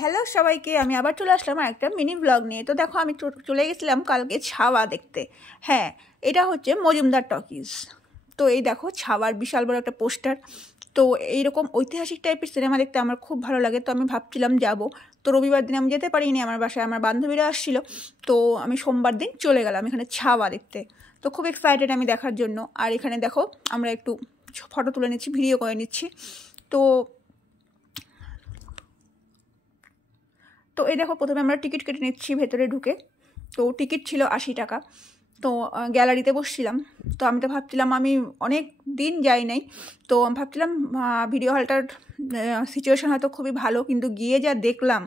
Hello সবাইকে, আমি আবার চলে আসলাম একটা মিনি ব্লগ নিয়ে। তো দেখো, আমি চলে গেছিলাম কালকে ছাওয়া দেখতে। হ্যাঁ, এটা হচ্ছে মজুমদার টকিজ। তো এই দেখো, ছাওয়ার বিশাল বড় একটা পোস্টার। তো এইরকম ঐতিহাসিক টাইপের সিনেমা দেখতে আমার খুব ভালো লাগে। তো আমি ভাবছিলাম যাব। তো রবিবার দিন আমি যেতে পারিনি, আমার বাসায় আমার বান্ধবীরা আসছিল। তো আমি সোমবার দিন চলে গেলাম এখানে ছাওয়া দেখতে। তো খুব এক্সাইটেড আমি দেখার জন্য। আর এখানে দেখো, আমরা একটু ফটো তুলে নিচ্ছি, ভিডিও করে নিচ্ছি। তো তো এই দেখো, প্রথমে আমরা টিকিট কেটে নিচ্ছি ভেতরে ঢুকে। তো টিকিট ছিল 80 টাকা। তো গ্যালারিতে বসছিলাম। তো আমি তো ভাবছিলাম, আমি অনেক দিন যাই নাই। তো আমি ভাবছিলাম ভিডিও হলটার সিচুয়েশান হয়তো খুবই ভালো, কিন্তু গিয়ে যা দেখলাম,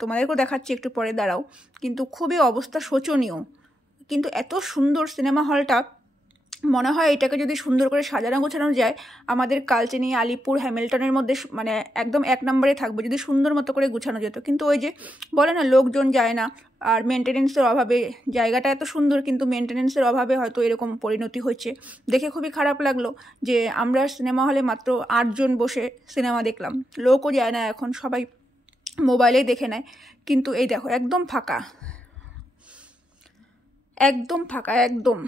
তোমাদেরকেও দেখাচ্ছি একটু পরে, দাঁড়াও। কিন্তু খুবই অবস্থা শোচনীয়। কিন্তু এত সুন্দর সিনেমা হলটা, মনে হয় এটাকে যদি সুন্দর করে সাজানো গোছানো যায়, আমাদের কালচিনি, আলিপুর, হ্যামিল্টনের মধ্যে মানে একদম 1 নম্বরে থাকবে যদি সুন্দর মতো করে গুছানো যেত। কিন্তু ওই যে বলে না, লোকজন যায় না, আর মেনটেনেন্সের অভাবে। জায়গাটা এত সুন্দর, কিন্তু মেনটেনেন্সের অভাবে হয়তো এরকম পরিণতি হচ্ছে। দেখে খুবই খারাপ লাগলো যে আমরা সিনেমা হলে মাত্র 8 জন বসে সিনেমা দেখলাম। লোকও যায় না এখন, সবাই মোবাইলেই দেখে নেয়। কিন্তু এই দেখো, একদম ফাঁকা, একদম ফাঁকা, একদম।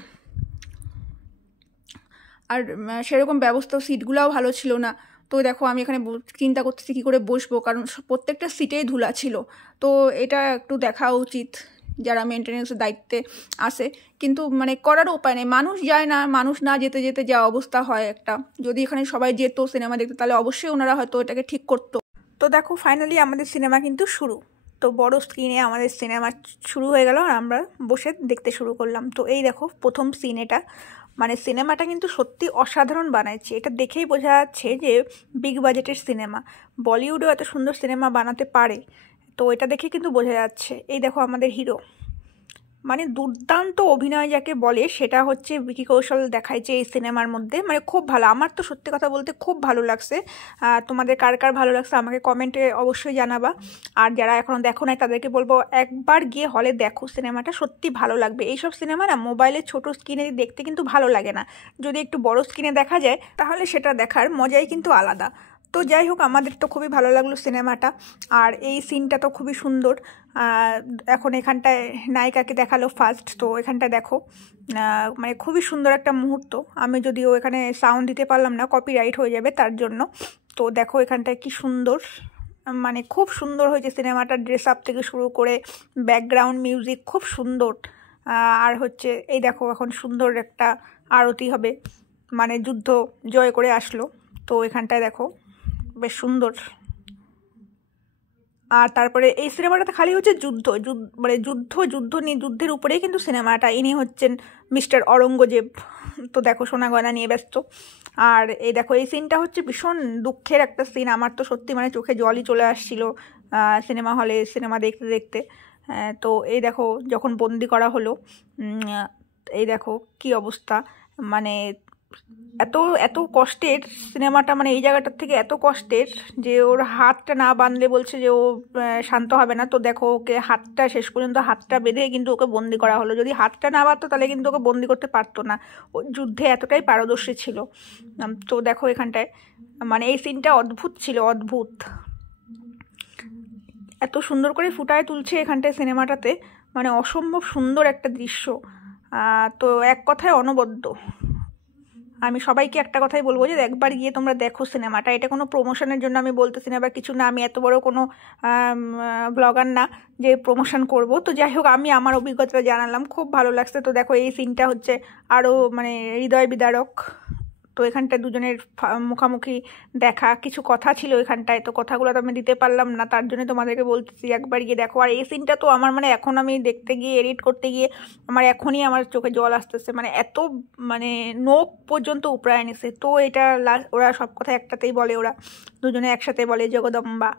আর সেরকম ব্যবস্থা, সিটগুলোও ভালো ছিল না। তো দেখো, আমি এখানে চিন্তা করতেছি কী করে বসবো, কারণ প্রত্যেকটা সিটেই ধুলা ছিল। তো এটা একটু দেখা উচিত যারা মেনটেনেন্সের দায়িত্বে আসে। কিন্তু মানে করার উপায় নেই, মানুষ যায় না। মানুষ না যেতে যেতে যা অবস্থা হয় একটা, যদি এখানে সবাই যেত সিনেমা দেখতে, তাহলে অবশ্যই ওনারা হয়তো এটাকে ঠিক করতো। তো দেখো, ফাইনালি আমাদের সিনেমা কিন্তু শুরু। তো বড় স্ক্রিনে আমাদের সিনেমা শুরু হয়ে গেল, আর আমরা বসে দেখতে শুরু করলাম। তো এই দেখো, প্রথম সিন এটা। মানে সিনেমাটা কিন্তু সত্যি অসাধারণ বানাইছে। এটা দেখেই বোঝা যাচ্ছে যে বিগ বাজেটের সিনেমা। বলিউডেও এত সুন্দর সিনেমা বানাতে পারে, তো এটা দেখে কিন্তু বোঝা যাচ্ছে। এই দেখো আমাদের হিরো, মানে দুর্দান্ত অভিনয় যাকে বলে, সেটা হচ্ছে ভিকি কৌশল দেখাইছে এই সিনেমার মধ্যে। মানে খুব ভালো, আমার তো সত্যি কথা বলতে খুব ভালো লাগছে। তোমাদের কার কার ভালো লাগছে আমাকে কমেন্টে অবশ্যই জানাবা। আর যারা এখনও দেখো নাই, তাদেরকে বলবো একবার গিয়ে হলে দেখো, সিনেমাটা সত্যি ভালো লাগবে। এইসব সিনেমা না মোবাইলে ছোটো স্ক্রিনে দেখতে কিন্তু ভালো লাগে না, যদি একটু বড় স্ক্রিনে দেখা যায় তাহলে সেটা দেখার মজাই কিন্তু আলাদা। তো যাই হোক, আমাদের তো খুবই ভালো লাগলো সিনেমাটা। আর এই সিনটা তো খুবই সুন্দর। এখন এখানটায় নায়িকাকে দেখালো ফার্স্ট। তো এখানটা দেখো, মানে খুবই সুন্দর একটা মুহূর্ত। আমি যদিও এখানে সাউন্ড দিতে পারলাম না, কপিরাইট হয়ে যাবে তার জন্য। তো দেখো এখানটায় কি সুন্দর, মানে খুব সুন্দর হয়েছে সিনেমাটা। ড্রেস আপ থেকে শুরু করে ব্যাকগ্রাউন্ড মিউজিক খুব সুন্দর। আর হচ্ছে এই দেখো, এখন সুন্দর একটা আরতি হবে, মানে যুদ্ধ জয় করে আসলো। তো এখানটায় দেখো বেশ সুন্দর। আর তারপরে এই সিনেমাটাতে খালি হচ্ছে যুদ্ধ, মানে যুদ্ধের উপরেই কিন্তু সিনেমাটা। ইনি হচ্ছেন মিস্টার অরঙ্গজেব। তো দেখো, সোনা গয়না নিয়ে ব্যস্ত। আর এই দেখো, এই সিনটা হচ্ছে ভীষণ দুঃখের একটা সিন। আমার তো সত্যি মানে চোখে জলই চলে আসছিল সিনেমা হলে সিনেমা দেখতে দেখতে। তো এই দেখো, যখন বন্দি করা হলো, এই দেখো কি অবস্থা। মানে এত এত কষ্টের সিনেমাটা, মানে এই জায়গাটার থেকে এত কষ্টের যে ওর হাতটা না বাঁধলে বলছে যে ও শান্ত হবে না। তো দেখো, ওকে হাতটা শেষ পর্যন্ত হাতটা বেঁধে কিন্তু ওকে বন্দি করা হলো। যদি হাতটা না বাঁধতো তাহলে কিন্তু ওকে বন্দি করতে পারতো না। ও যুদ্ধে এতটাই পারদর্শী ছিল। তো দেখো এখানটায়, মানে এই সিনটা অদ্ভুত ছিল, অদ্ভুত। এত সুন্দর করে ফুটায় তুলছে এখানটায় সিনেমাটাতে, মানে অসম্ভব সুন্দর একটা দৃশ্য। তো এক কথায় অনবদ্য। আমি সবাইকে একটা কথাই বলবো যে একবার গিয়ে তোমরা দেখো সিনেমাটা। এটা কোনো প্রমোশনের জন্য আমি বলতেছি না বা কিছু না, আমি এত বড় কোনো ব্লগার না যে প্রমোশন করব। তো যাই হোক, আমি আমার অভিজ্ঞতা জানালাম, খুব ভালো লাগছে। তো দেখো, এই সিনটা হচ্ছে আরও মানে হৃদয় বিদারক। তো এখানটায় দুজনের মুখামুখি দেখা, কিছু কথা ছিল এখানটায়, তো কথাগুলো তো আমি দিতে পারলাম না, তার জন্য তোমাদেরকে বলতেছি একবার গিয়ে দেখো। আর এই সিনটা তো আমার মানে এখন আমি দেখতে গিয়ে, এডিট করতে গিয়ে আমার এখনই আমার চোখে জল আসতেছে। মানে এত, মানে নোক পর্যন্ত উপড়ায় নিছে। তো এটা ওরা সব কথা একটাতেই বলে, ওরা দুজনে একসাথে বলে জগদম্বা।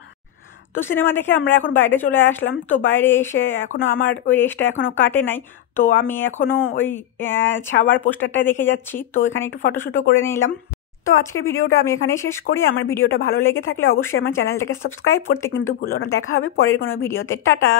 তো সিনেমা দেখে আমরা এখন বাইরে চলে আসলাম। তো বাইরে এসে এখনও আমার ওই রেসটা এখনও কাটে নাই। তো আমি এখনও ওই ছাওয়ার পোস্টারটাই দেখে যাচ্ছি। তো এখানে একটু ফটোশ্যুটও করে নিলাম। তো আজকের ভিডিওটা আমি এখানেই শেষ করি। আমার ভিডিওটা ভালো লেগে থাকলে অবশ্যই আমার চ্যানেলটাকে সাবস্ক্রাইব করতে কিন্তু ভুলো না। দেখা হবে পরের কোনো ভিডিওতে। টাটা।